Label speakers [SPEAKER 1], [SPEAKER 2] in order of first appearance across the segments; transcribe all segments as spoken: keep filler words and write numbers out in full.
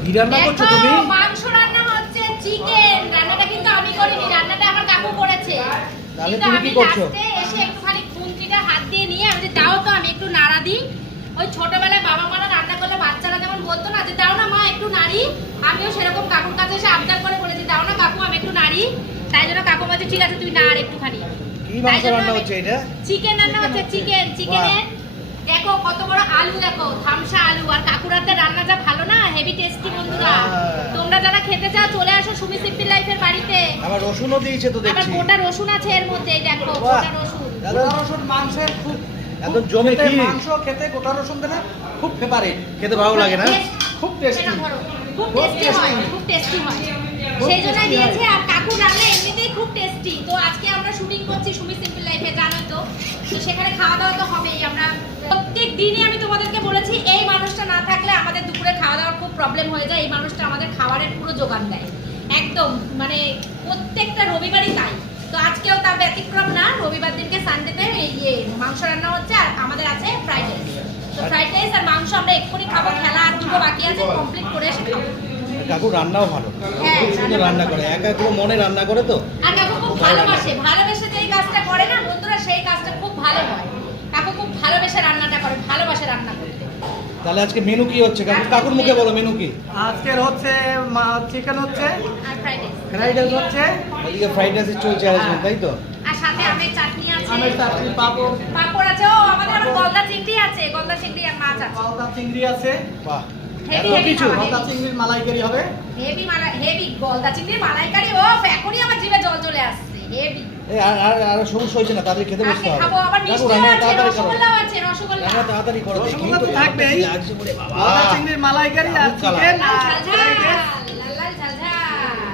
[SPEAKER 1] কি রান্না করছো তুমি?
[SPEAKER 2] মাংস রান্না হচ্ছে, চিকেন। রান্নাটা কিন্তু আমি করিনি, রান্নাটা আমার কাকু করেছে।
[SPEAKER 1] তাহলে তুমি কি করছো?
[SPEAKER 2] লাস্টে এসে একটুখানি খুন্তিটা হাত দিয়ে নিয়ে আমি দাও তো আমি একটু নাড়া দিই। ওই ছোটবেলায় বাবা মারা রান্না করলে বাচ্চারা যেমন বলতো না যে দাও না মা একটু নাড়ি, আমিও সেরকম কাকুর কাছে এসে আবদার করে বলেছি দাও না কাকু আমি একটু নাড়ি। তাই জন্য কাকু বলছে ঠিক আছে তুই নাড় একটুখানি।
[SPEAKER 1] কি মাংস রান্না হচ্ছে এটা?
[SPEAKER 2] চিকেন রান্না হচ্ছে, চিকেন। চিকেনের দেখো কত বড় আলু, দেখো থামসা আলু। আর কাকুরাতে রান্না যা ভালো না, হেভি টেস্টি বন্ধুরা। তোমরা যারা খেতে চাও চলে আসো সুমি সিম্পল লাইফের বাড়িতে।
[SPEAKER 1] আবার রসুনও দিয়েছে তো দেখছি।
[SPEAKER 2] আবার গোটা রসুন আছে এর মধ্যে, এই দেখো গোটা রসুন।
[SPEAKER 1] দাদা
[SPEAKER 3] রসুন মাংসের খুব
[SPEAKER 1] একদম জমে
[SPEAKER 3] খেতে,
[SPEAKER 1] কি
[SPEAKER 3] মাংস খেতে গোটা রসুন দেবে খুব ফেভারিট,
[SPEAKER 1] খেতে ভালো লাগে না?
[SPEAKER 3] খুব টেস্টি,
[SPEAKER 2] খুব টেস্টি হয়, খুব টেস্টি হয়। সেই জন্যই দিয়েছে। আর কাকু রান্না এমনিতেই খুব টেস্টি। তো আজকে আমরা শুটিং করছি সুমি সিম্পল লাইফে, জানোই তো। তো সেখানে খাওয়া দাওয়া তো হবেই। আমরা প্রত্যেক দিনই আমি তোমাদেরকে বলেছি এই মানুষটা না থাকলে আমাদের দুপুরে খাওয়া দাওয়ার খুব প্রবলেম হয়ে যায়। এই মানুষটা আমাদের খাবারের পুরো যোগান দেয় একদম, মানে প্রত্যেকটা রবিবারই তাই। তো আজকেও তার ব্যতিক্রম না। রবিবার দিনকে সানডেতে ইয়ে মাংস রান্না হচ্ছে আর আমাদের আছে ফ্রাইড রাইস। তো ফ্রাইড রাইস আর মাংস আমরা এক্ষুনি খাবো, খেলা আর দুটো বাকি আছে, কমপ্লিট করে এসে খাবো।
[SPEAKER 1] কাকু রান্নাও ভালো,
[SPEAKER 2] হ্যাঁ,
[SPEAKER 1] খুব সুন্দর রান্না করে, একা পুরো মনে রান্না করে তো।
[SPEAKER 2] আর কাকু খুব ভালোবাসে, ভালোবেসে যেই কাজটা করে না বন্ধুরা, সেই কাজটা খুব ভালো হয়। কাকু খুব ভালোবেসে রান্নাটা করে, ভালোবাসে রান্না করতে।
[SPEAKER 1] তাহলে আজকে মেনু কি হচ্ছে কাকু? কাকুর মুখে বলো মেনু কি?
[SPEAKER 3] আজকের হচ্ছে চিকেন হচ্ছে,
[SPEAKER 2] আর ফ্রাইড রাইস,
[SPEAKER 3] ফ্রাইড রাইস হচ্ছে,
[SPEAKER 1] ওদিকে ফ্রাইড রাইস চলছে আরেকজন, তাই তো?
[SPEAKER 2] আর সাথে আমের চাটনি আছে,
[SPEAKER 3] আমের চাটনি, পাপড়,
[SPEAKER 2] পাপড় আছে। ও আমাদের আবার গলদা চিংড়ি আছে, গলদা চিংড়ি আর মাছ আছে।
[SPEAKER 3] গলদা চিংড়ি আছে,
[SPEAKER 1] বাহ,
[SPEAKER 2] হেভি
[SPEAKER 1] এত
[SPEAKER 2] হেভি
[SPEAKER 1] কিছু।
[SPEAKER 2] খাবার।
[SPEAKER 3] গলদা চিংড়ির মালাইকারি হবে,
[SPEAKER 2] হেভি মালাই, হেভি গলদা চিংড়ির মালাইকারি। ও এখনই আমার জিভে জল চলে আসছে, হেভি।
[SPEAKER 1] এই আর আর আর সমস্যা হয়েছে না, তাদের খেতে বসতে
[SPEAKER 2] আজকে
[SPEAKER 1] হবে।
[SPEAKER 2] খাবো। আবার
[SPEAKER 1] কাকু
[SPEAKER 2] মিষ্টিও
[SPEAKER 1] রান্না
[SPEAKER 2] আছে,
[SPEAKER 1] তাড়াতাড়ি করো,
[SPEAKER 2] রসগোল্লাও আছে, রসগোল্লা।
[SPEAKER 1] রান্না তাড়াতাড়ি করো। দেখি
[SPEAKER 3] রসগোল্লা তো
[SPEAKER 1] তো
[SPEAKER 3] থাকবেই।
[SPEAKER 1] কি লাগছে বলে বাবা।
[SPEAKER 3] গলদা চিংড়ির মালাইকারি আর
[SPEAKER 1] দারুণ কালার।
[SPEAKER 3] চিকেন
[SPEAKER 2] লাল
[SPEAKER 3] আর
[SPEAKER 2] ঝাল ঝাল,
[SPEAKER 3] ফ্রাইড রাইস।
[SPEAKER 2] লাল লাল ঝাল ঝাল।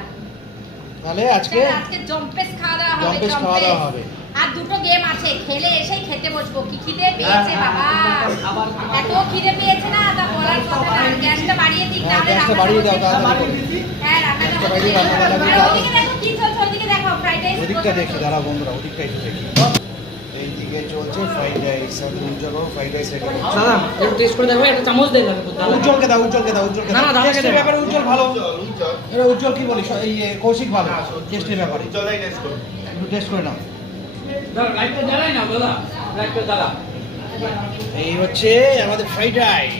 [SPEAKER 1] তাহলে আজকে
[SPEAKER 2] আজকে জম্পেস খাওয়া দাওয়া হবে,
[SPEAKER 1] জম্পেস খাওয়া দাওয়া হবে।
[SPEAKER 2] আর দুটো গেম আছে, খেলে এসেই খেতে বসবো। কি খিদে পেয়েছে বাবা, এত খিদে পেয়েছে না তা বলার কথা না। গ্যাসটা বাড়িয়ে দিই,
[SPEAKER 1] হ্যাঁ,
[SPEAKER 2] তাহলে
[SPEAKER 1] গ্যাসটা
[SPEAKER 2] রান্নাটা
[SPEAKER 1] বাড়িয়ে দাও
[SPEAKER 2] হচ্ছে-
[SPEAKER 1] তাড়াতাড়ি করে।
[SPEAKER 2] হ্যাঁ, রান্নাটা
[SPEAKER 1] গ্যাসটা
[SPEAKER 2] হচ্ছে।
[SPEAKER 1] বাড়িয়ে রান্নাটা লাগিয়ে দাও।
[SPEAKER 2] ওদিকে দেখো কি চলছে, ওদিকে দেখো ফ্রাইড রাইস।
[SPEAKER 1] ওদিকটা দেখি, দাঁড়াও বন্ধুরা, ওদিকটা একটু দেখি। এইদিকে চলছে ফ্রাইড রাইস, আর উজ্জ্বল ফ্রাইড রাইস রেডি করছে।
[SPEAKER 4] দাদা একটু টেস্ট করে দেখো, একটা চামচ দিয়ে যাবে দাদা।
[SPEAKER 1] উজ্জ্বলকে দাও, উজ্জ্বলকে দাও, উজ্জ্বলকে
[SPEAKER 4] না,
[SPEAKER 1] দাও।
[SPEAKER 4] না, দাদাকে
[SPEAKER 1] টেস্টের
[SPEAKER 4] দাও।
[SPEAKER 1] ব্যাপারে উজ্জ্বল ভালো। এরা উজ্জ্বল কি বলিস, এই এ, কৌশিক ভালো টেস্টের ব্যাপারে। একটু টেস্ট করে নাও।
[SPEAKER 4] দাদা লাইটটা জ্বালাই না দাদা, লাইটটা জ্বালা।
[SPEAKER 1] এই হচ্ছে আমাদের ফ্রাইড রাইস।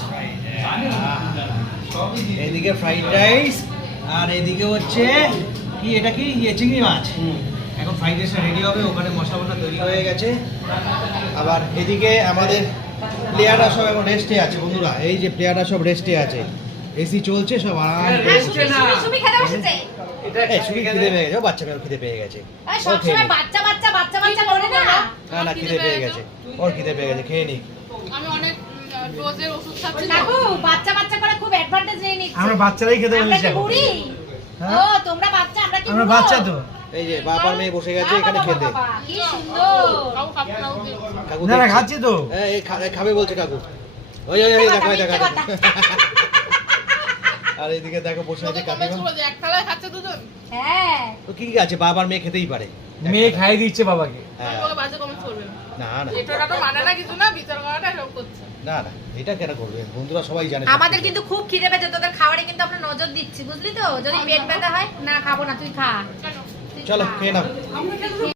[SPEAKER 1] এইদিকে ফ্রাইড রাইস আর এদিকে হচ্ছে কি, এটা কি ইয়ে চিংড়ি মাছ। এখন ফ্রাইড রাইসটা রেডি হবে, ওখানে মশলা মশলা তৈরি হয়ে গেছে। আবার এদিকে আমাদের প্লেয়াররা সব এখন রেস্টে আছে বন্ধুরা। এই যে প্লেয়াররা সব রেস্টে আছে, এসি চলছে, সব আরাম করে।
[SPEAKER 2] হ্যাঁ, সুমি, সুমি, সুমি খেতে বসেছে।
[SPEAKER 1] এই সুমি খিদে পেয়ে গেছে, ও বাচ্চা মেয়ের খিদে পেয়ে গেছে।
[SPEAKER 2] এই
[SPEAKER 1] ও খেয়ে
[SPEAKER 2] সবসময়
[SPEAKER 1] নিক।
[SPEAKER 2] বাচ্চা বাচ্চা বাচ্চা বাচ্চা করে না।
[SPEAKER 1] না না খিদে পেয়ে গেছে, ওর খিদে পেয়ে গেছে, খেয়ে নিক।
[SPEAKER 5] আমি অনেক ডোজের ওষুধ খাচ্ছি তো।
[SPEAKER 2] কাকু বাচ্চা বাচ্চা করে খুব অ্যাডভান্টেজ নিয়ে নিচ্ছে।
[SPEAKER 3] আমরা বাচ্চারাই খেতে
[SPEAKER 2] আমরা
[SPEAKER 3] বলেছি
[SPEAKER 2] কি
[SPEAKER 3] এখন।
[SPEAKER 2] বুড়ি?
[SPEAKER 3] হ্যাঁ?
[SPEAKER 2] ও তোমরা বাচ্চা, আমরা কি
[SPEAKER 3] আমরা
[SPEAKER 2] বুড়ো?
[SPEAKER 3] বাচ্চা তো।
[SPEAKER 1] এই যে বাবার মেয়ে বসে গেছে
[SPEAKER 2] বাবা,
[SPEAKER 1] এখানে
[SPEAKER 2] বাবা,
[SPEAKER 1] খেতে।
[SPEAKER 2] বাবা, কি সুন্দর।
[SPEAKER 5] খাও খাও খাও দিয়ে।
[SPEAKER 1] কাকু
[SPEAKER 3] না না
[SPEAKER 1] দেখছে।
[SPEAKER 3] খাচ্ছি তো।
[SPEAKER 1] এই, এই খা- এই খাবে বলছে কাকু। ওই ওই ওই দেখো, ওই দেখো,
[SPEAKER 2] মিথ্যে
[SPEAKER 1] দেখো। আর এদিকে দেখো বসে আছে
[SPEAKER 5] তোকে কমে
[SPEAKER 1] কাকিমা।
[SPEAKER 5] ছিল যে এক থালায় খাচ্ছে দুজন।
[SPEAKER 2] হ্যাঁ।
[SPEAKER 1] তো কি কি আছে, বাবার মেয়ে খেতেই পারে।
[SPEAKER 3] মেয়ে খাইয়ে দিচ্ছে বাবাকে।
[SPEAKER 1] হ্যাঁ।
[SPEAKER 5] তোকে বাজে কমেন্ট করবে না।
[SPEAKER 1] না না
[SPEAKER 5] এটা তো মানে না কিছু না, বিচার করাটা সব করছে।
[SPEAKER 1] না না এটা কেন করবে, বন্ধুরা সবাই জানে।
[SPEAKER 2] আমাদের কিন্তু খুব খিদে পেয়েছে, তোদের খাবারে কিন্তু আমরা নজর দিচ্ছি, বুঝলি তো? যদি পেট ব্যথা হয়, না খাবো না, তুই খা।
[SPEAKER 5] কেন?
[SPEAKER 1] চলো খেয়ে নাও।